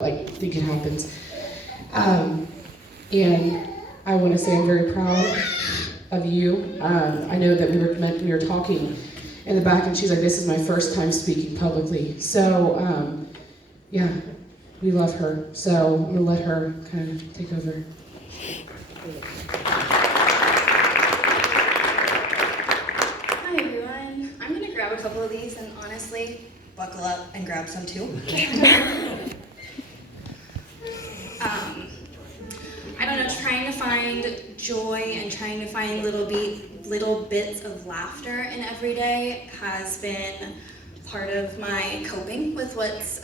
like think it happens. And I want to say I'm very proud of you. I know that we were talking in the back, and she's like, "This is my first time speaking publicly." So yeah, we love her. So I'm gonna let her kind of take over. Hi everyone. I'm gonna grab a couple of these and honestly buckle up and grab some too. I don't know, trying to find joy and trying to find little bits of laughter in every day has been part of my coping with what's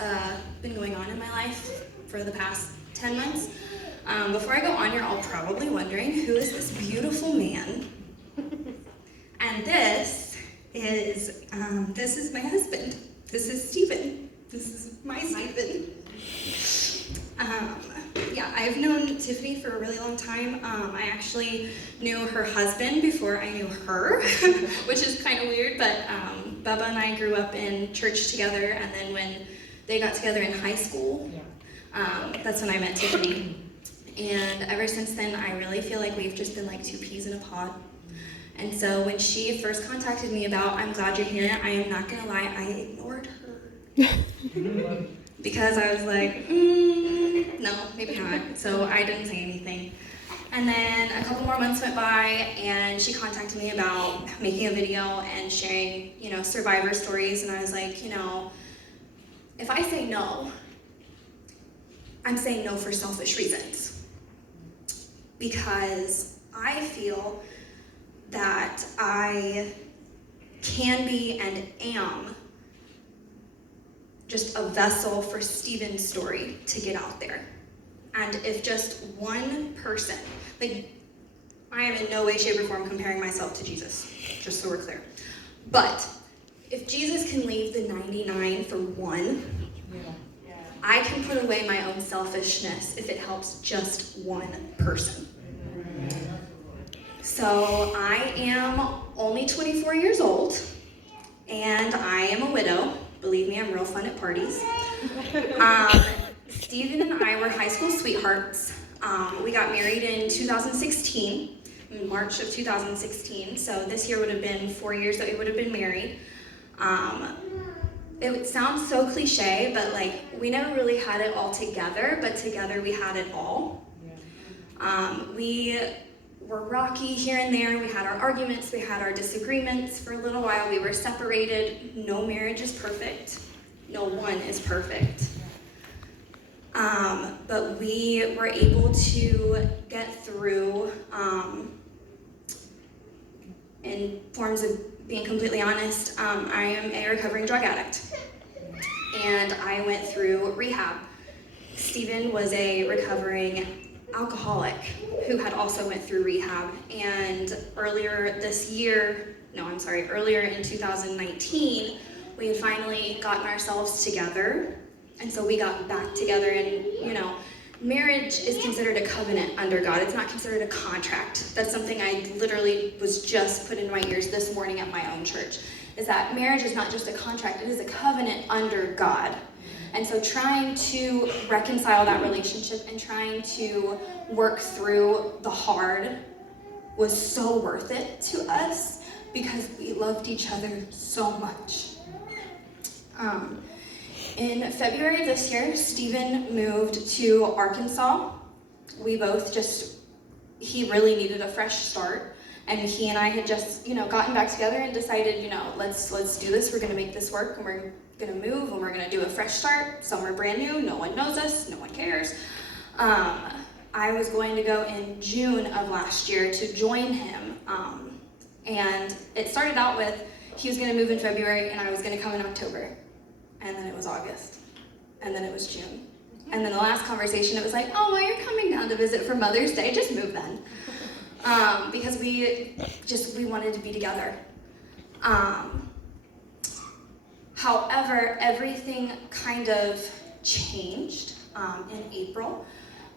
been going on in my life for the past 10 months. Before I go on, you're all probably wondering, who is this beautiful man? And this is my husband. This is Stephen. This is my Stephen. Yeah, I've known Tiffany for a really long time. I actually knew her husband before I knew her, which is kind of weird, but Bubba and I grew up in church together, and then when they got together in high school, that's when I met Tiffany. And ever since then, I really feel like we've just been like two peas in a pod. And so when she first contacted me about, "I'm glad you're here," I am not gonna lie, I ignored her. Because I was like, no, maybe not. So I didn't say anything. And then a couple more months went by, and she contacted me about making a video and sharing, survivor stories. And I was like, if I say no, I'm saying no for selfish reasons. Because I feel that I can be and am just a vessel for Stephen's story to get out there. And if just one person, I am in no way, shape, or form comparing myself to Jesus, just so we're clear. But if Jesus can leave the 99 for one, I can put away my own selfishness if it helps just one person. So I am only 24 years old, and I am a widow. Believe me, I'm real fun at parties. Stephen and I were high school sweethearts. We got married in 2016, in March of 2016. So this year would have been 4 years that we would have been married. It sounds so cliche, but we never really had it all together, but together we had it all. We were rocky here and there. We had our arguments, we had our disagreements. For a little while we were separated. No marriage is perfect. No one is perfect. But we were able to get through, in forms of being completely honest. I am a recovering drug addict, and I went through rehab. Stephen was a recovering alcoholic who had also went through rehab, and earlier in 2019, we had finally gotten ourselves together, and so we got back together. And marriage is considered a covenant under God. It's not considered a contract. That's something I literally was just put in my ears this morning at my own church, is that marriage is not just a contract, it is a covenant under God. And so trying to reconcile that relationship and trying to work through the hard was so worth it to us because we loved each other so much. In February of this year, Stephen moved to Arkansas. We both he really needed a fresh start. And he and I had just, gotten back together and decided, let's do this. We're gonna make this work, and we're gonna move, and we're gonna do a fresh start. Somewhere brand new, no one knows us, no one cares. I was going to go in June of last year to join him. And it started out with, he was gonna move in February and I was gonna come in October. And then it was August. And then it was June. And then the last conversation, it was like, "Oh, well, you're coming down to visit for Mother's Day, just move then." Because we wanted to be together. However, everything kind of changed in April.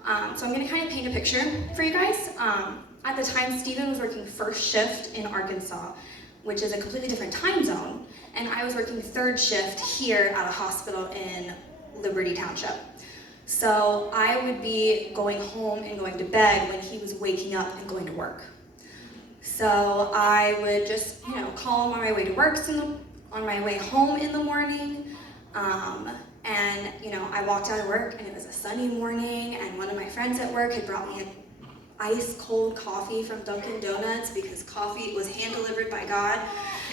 So I'm gonna kind of paint a picture for you guys. At the time, Stephen was working first shift in Arkansas, which is a completely different time zone, and I was working third shift here at a hospital in Liberty Township. So I would be going home and going to bed when he was waking up and going to work. So I would just, call him on my way to work, on my way home in the morning. And I walked out of work and it was a sunny morning, and one of my friends at work had brought me an ice cold coffee from Dunkin' Donuts because coffee was hand delivered by God.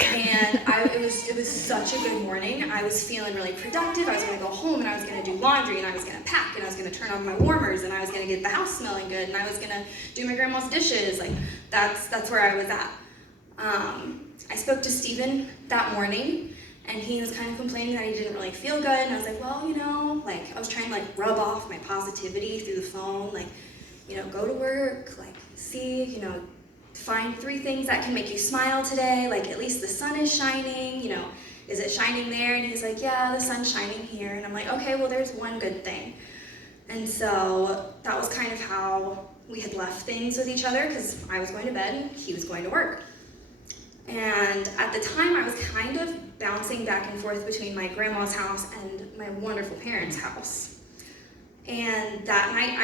And it was such a good morning. I was feeling really productive. I was going to go home and I was going to do laundry and I was going to pack and I was going to turn on my warmers and I was going to get the house smelling good and I was going to do my grandma's dishes. Like that's where I was at. I spoke to Stephen that morning and he was kind of complaining that he didn't really feel good, and I was like, well, I was trying to rub off my positivity through the phone, go to work, see, find 3 things that can make you smile today, at least the sun is shining, is it shining there? And he's like, yeah, the sun's shining here. And I'm like, okay, well, there's one good thing. And so that was kind of how we had left things with each other, because I was going to bed and he was going to work. And at the time, I was kind of bouncing back and forth between my grandma's house and my wonderful parents' house. And that night,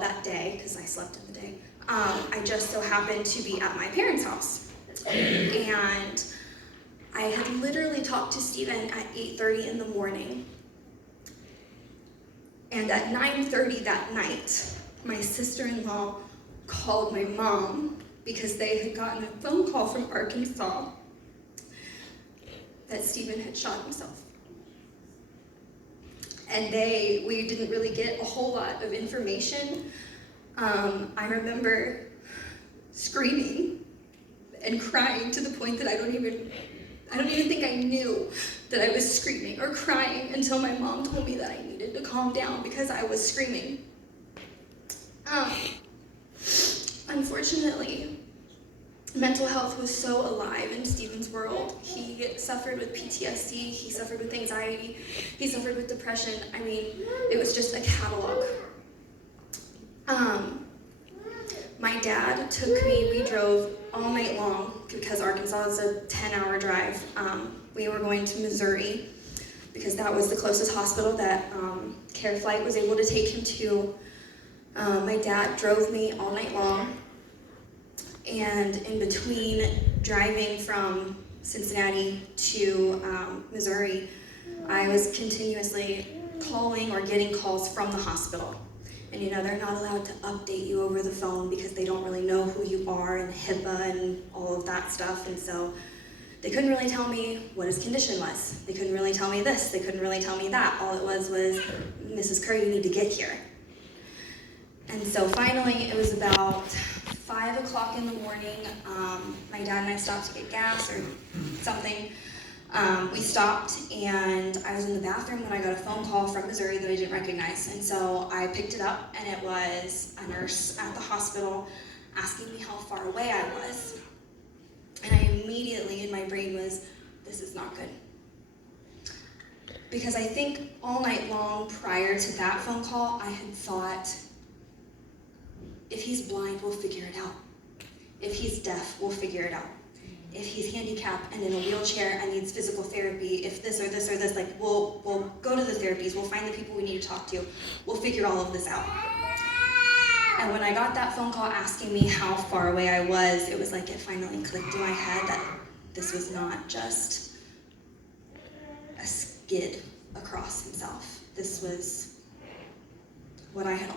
that day, because I slept in the day, I just so happened to be at my parents' house. And I had literally talked to Stephen at 8:30 in the morning. And at 9:30 that night, my sister-in-law called my mom because they had gotten a phone call from Arkansas that Stephen had shot himself. And we didn't really get a whole lot of information. I remember screaming and crying to the point that I don't even think I knew that I was screaming or crying until my mom told me that I needed to calm down because I was screaming. Unfortunately, mental health was so alive in Stephen's world. He suffered with PTSD, he suffered with anxiety, he suffered with depression. I mean, it was just a catalog. My dad took me, we drove all night long because Arkansas is a 10-hour drive. We were going to Missouri because that was the closest hospital that Kerr flight was able to take him to. My dad drove me all night long. And in between driving from Cincinnati to Missouri, I was continuously calling or getting calls from the hospital. And they're not allowed to update you over the phone because they don't really know who you are, and HIPAA and all of that stuff. And so they couldn't really tell me what his condition was. They couldn't really tell me this. They couldn't really tell me that. All it was, Mrs. Kerr, you need to get here. And so finally, it was about 5 o'clock in the morning. My dad and I stopped to get gas or something. We stopped, and I was in the bathroom when I got a phone call from Missouri that I didn't recognize. And so I picked it up, and it was a nurse at the hospital asking me how far away I was. And I immediately, in my brain, was, this is not good. Because I think all night long prior to that phone call, I had thought, if he's blind, we'll figure it out. If he's deaf, we'll figure it out. If he's handicapped and in a wheelchair and needs physical therapy, if this or this or this, we'll go to the therapies, we'll find the people we need to talk to, we'll figure all of this out. And when I got that phone call asking me how far away I was, it was like it finally clicked in my head that this was not just a skid across himself. This was what I had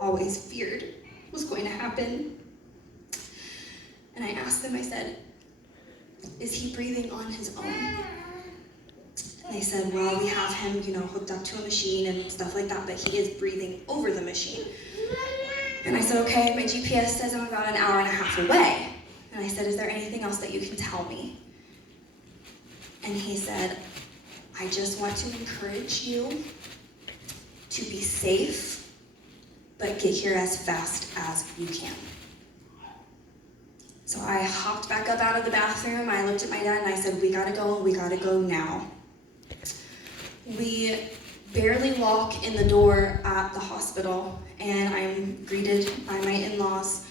always feared was going to happen. And I asked them, I said, is he breathing on his own? And they said, well, we have him, hooked up to a machine and stuff like that, but he is breathing over the machine. And I said, okay, my GPS says I'm about an hour and a half away. And I said, is there anything else that you can tell me? And he said, I just want to encourage you to be safe, but get here as fast as you can. So I hopped back up out of the bathroom, I looked at my dad and I said, we gotta go, and we gotta go now. We barely walk in the door at the hospital, and I'm greeted by my in-laws,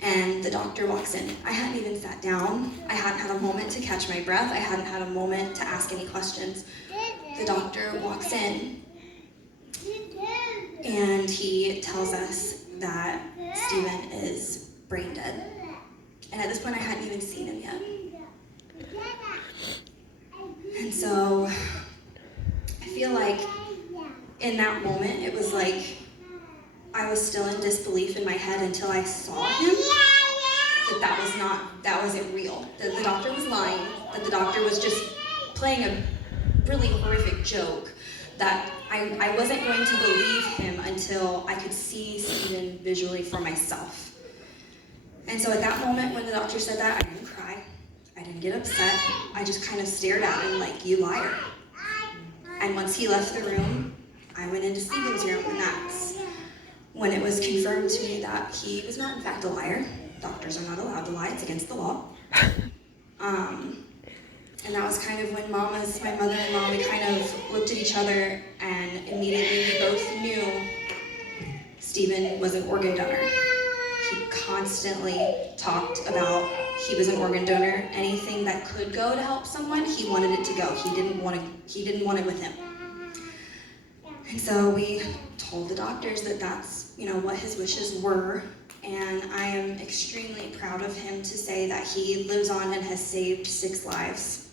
and the doctor walks in. I hadn't even sat down. I hadn't had a moment to catch my breath. I hadn't had a moment to ask any questions. The doctor walks in, And he tells us that Stephen is brain dead. And at this point, I hadn't even seen him yet. And so I feel like in that moment, it was like I was still in disbelief in my head until I saw him, that wasn't real, that the doctor was lying, that the doctor was just playing a really horrific joke, that I wasn't going to believe him until I could see Stephen visually for myself. And so at that moment when the doctor said that, I didn't cry, I didn't get upset, I just kind of stared at him like, you liar. And once he left the room, I went into Stephen's room, and that's when it was confirmed to me that he was not in fact a liar. Doctors are not allowed to lie, it's against the law. And that was kind of when my mother and mom, we kind of looked at each other, and immediately we both knew Stephen was an organ donor. He constantly talked about he was an organ donor. Anything that could go to help someone, he wanted it to go. He didn't want it with him. And so we told the doctors that that's, what his wishes were. And I am extremely proud of him to say that he lives on and has saved 6 lives.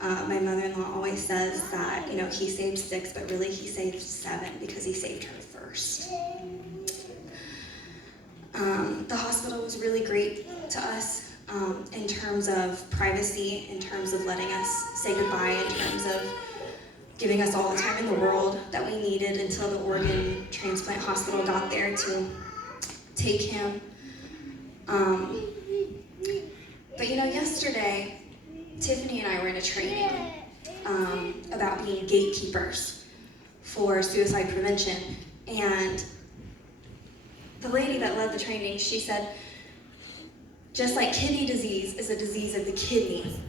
My mother-in-law always says that, he saved 6, but really he saved 7 because he saved her first. The hospital was really great to us in terms of privacy, in terms of letting us say goodbye, in terms of giving us all the time in the world that we needed until the organ transplant hospital got there to take him. But yesterday, Tiffany and I were in a training about being gatekeepers for suicide prevention. And the lady that led the training, she said, just like kidney disease is a disease of the kidney,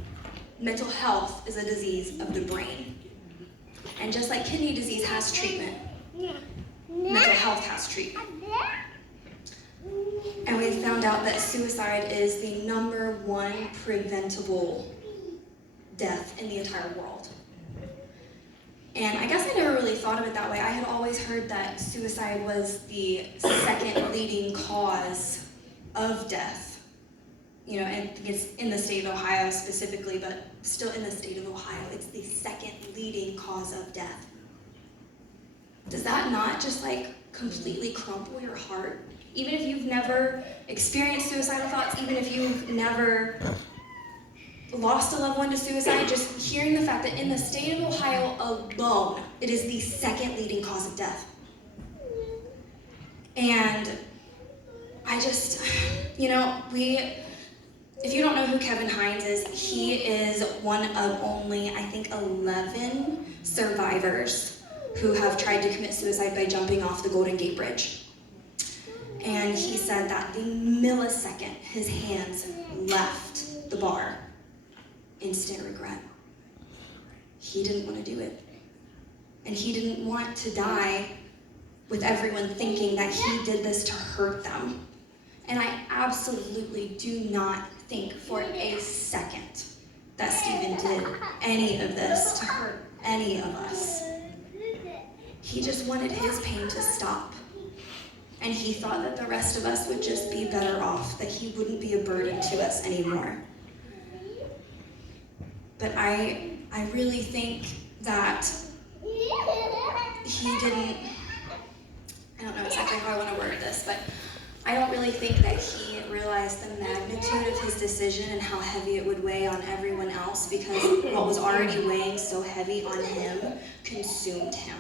mental health is a disease of the brain. And just like kidney disease has treatment, mental health has treatment. And we found out that suicide is the #1 preventable death in the entire world. And I guess I never really thought of it that way. I had always heard that suicide was the 2nd leading cause of death. And it's in the state of Ohio specifically, but still in the state of Ohio, it's the 2nd leading cause of death. Does that not just completely crumple your heart? Even if you've never experienced suicidal thoughts, even if you've never lost a loved one to suicide, just hearing the fact that in the state of Ohio alone, it is the 2nd leading cause of death. And I just, if you don't know who Kevin Hines is, he is one of only, I think, 11 survivors who have tried to commit suicide by jumping off the Golden Gate Bridge. And he said that the millisecond his hands left the bar, instant regret. He didn't want to do it. And he didn't want to die with everyone thinking that he did this to hurt them. And I absolutely do not think for a second that Stephen did any of this to hurt any of us. He just wanted his pain to stop. And he thought that the rest of us would just be better off, that he wouldn't be a burden to us anymore. But I really think that he didn't, I don't know exactly how I want to word this, but I don't really think that he realized the magnitude of his decision and how heavy it would weigh on everyone else, because what was already weighing so heavy on him consumed him.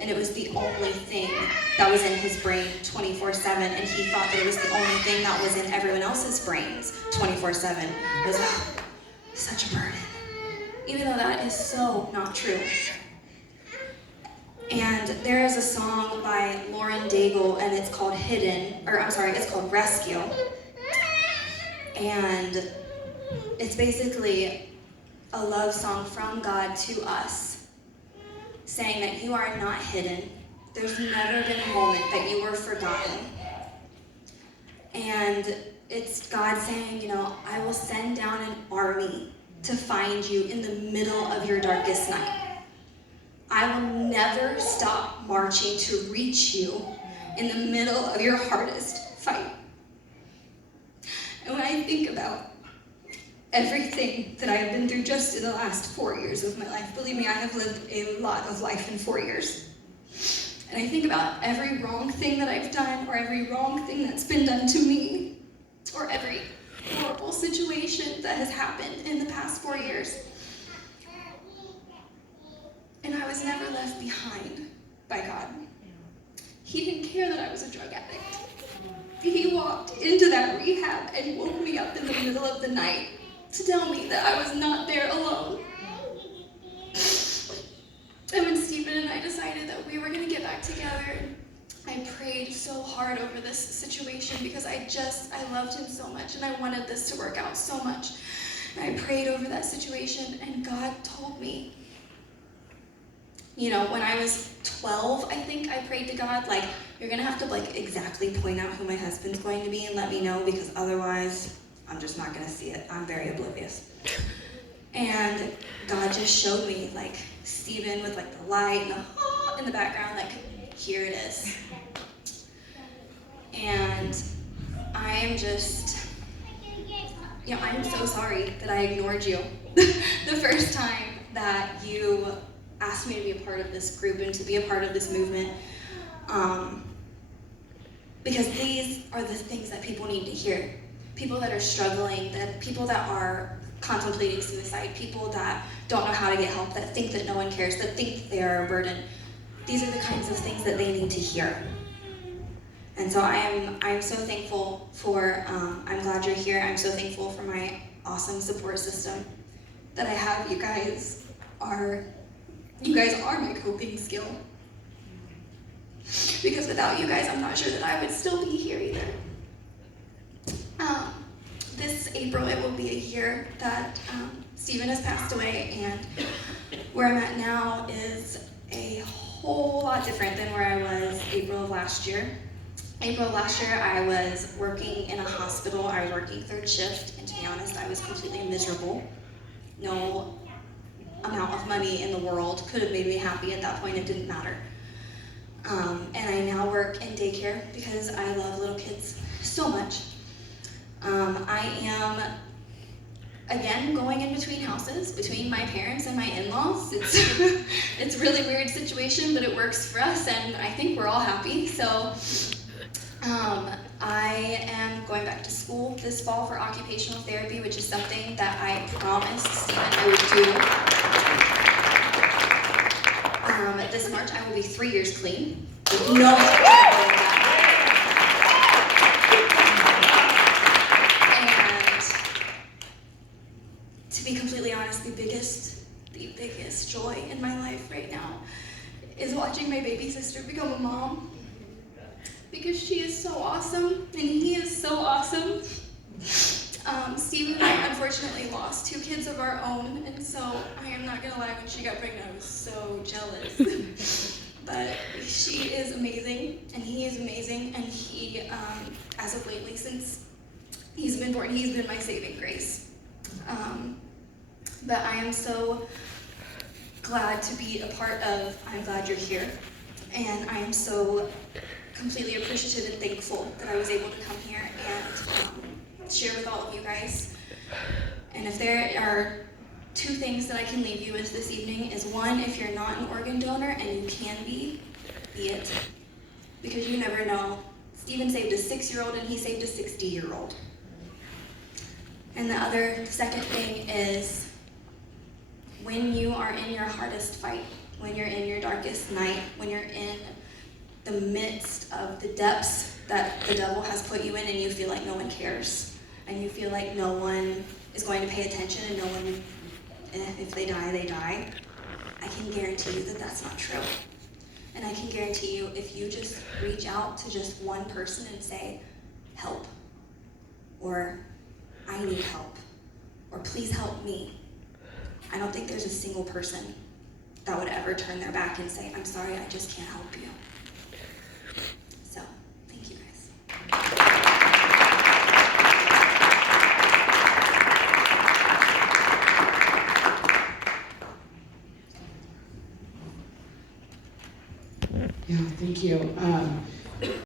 And it was the only thing that was in his brain 24/7, and he thought that it was the only thing that was in everyone else's brains 24/7. It was such a burden, even though that is so not true. And there is a song by Lauren Daigle, and it's called it's called Rescue. And it's basically a love song from God to us, saying that you are not hidden. There's never been a moment that you were forgotten. And it's God saying, I will send down an army to find you in the middle of your darkest night. I will never stop marching to reach you in the middle of your hardest fight. And when I think about everything that I have been through just in the last 4 years of my life, believe me, I have lived a lot of life in 4 years. And I think about every wrong thing that I've done, or every wrong thing that's been done to me, or every horrible situation that has happened in the past 4 years. And I was never left behind by God. He didn't care that I was a drug addict. He walked into that rehab and woke me up in the middle of the night to tell me that I was not there alone. And when Stephen and I decided that we were going to get back together, I prayed so hard over this situation because I loved him so much and I wanted this to work out so much. And I prayed over that situation and God told me, when I was 12, I think I prayed to God, you're going to have to exactly point out who my husband's going to be and let me know, because otherwise I'm just not going to see it. I'm very oblivious. And God just showed me Stephen with the light and the in the background, here it is. And I am just, I'm so sorry that I ignored you the first time that you asked me to be a part of this group and to be a part of this movement. Because these are the things that people need to hear. People that are struggling, people that are contemplating suicide, people that don't know how to get help, that think that no one cares, that think they are a burden. These are the kinds of things that they need to hear. And so I'm so thankful for, I'm glad you're here. I'm so thankful for my awesome support system that I have. You guys are my coping skill. Because without you guys, I'm not sure that I would still be here either. This April, it will be a year that Stephen has passed away, and where I'm at now is a whole lot different than where I was April of last year. April of last year, I was working in a hospital. I was working third shift, and to be honest, I was completely miserable. No amount of money in the world could have made me happy. At that point, it didn't matter. And I now work in daycare because I love little kids so much. I am, again, going in between houses, between my parents and my in-laws. It's a really weird situation, but it works for us, and I think we're all happy. So I am going back to school this fall for occupational therapy, which is something that I promised Stephen I would do. This March, I will be 3 years clean. No. And to be completely honest, the biggest joy in my life right now is watching my baby sister become a mom. Because she is so awesome, and he is so awesome. Steve and I unfortunately lost 2 kids of our own, and so I am not gonna lie, when she got pregnant, I was so jealous. But she is amazing, and he is amazing, and he, as of lately, since he's been born, he's been my saving grace. But I am so glad to be a part of I'm Glad You're Here, and I am so completely appreciative and thankful that I was able to come here and share with all of you guys. And if there are 2 things that I can leave you with this evening is, 1, if you're not an organ donor and you can be it. Because you never know. Stephen saved a 6-year-old and he saved a 60-year-old. And the second thing is, when you are in your hardest fight, when you're in your darkest night, when you're in the midst of the depths that the devil has put you in and you feel like no one cares, and you feel like no one is going to pay attention and no one, if they die, they die, I can guarantee you that that's not true. And I can guarantee you, if you just reach out to just one person and say, help, or I need help, or please help me, I don't think there's a single person that would ever turn their back and say, I'm sorry, I just can't help you.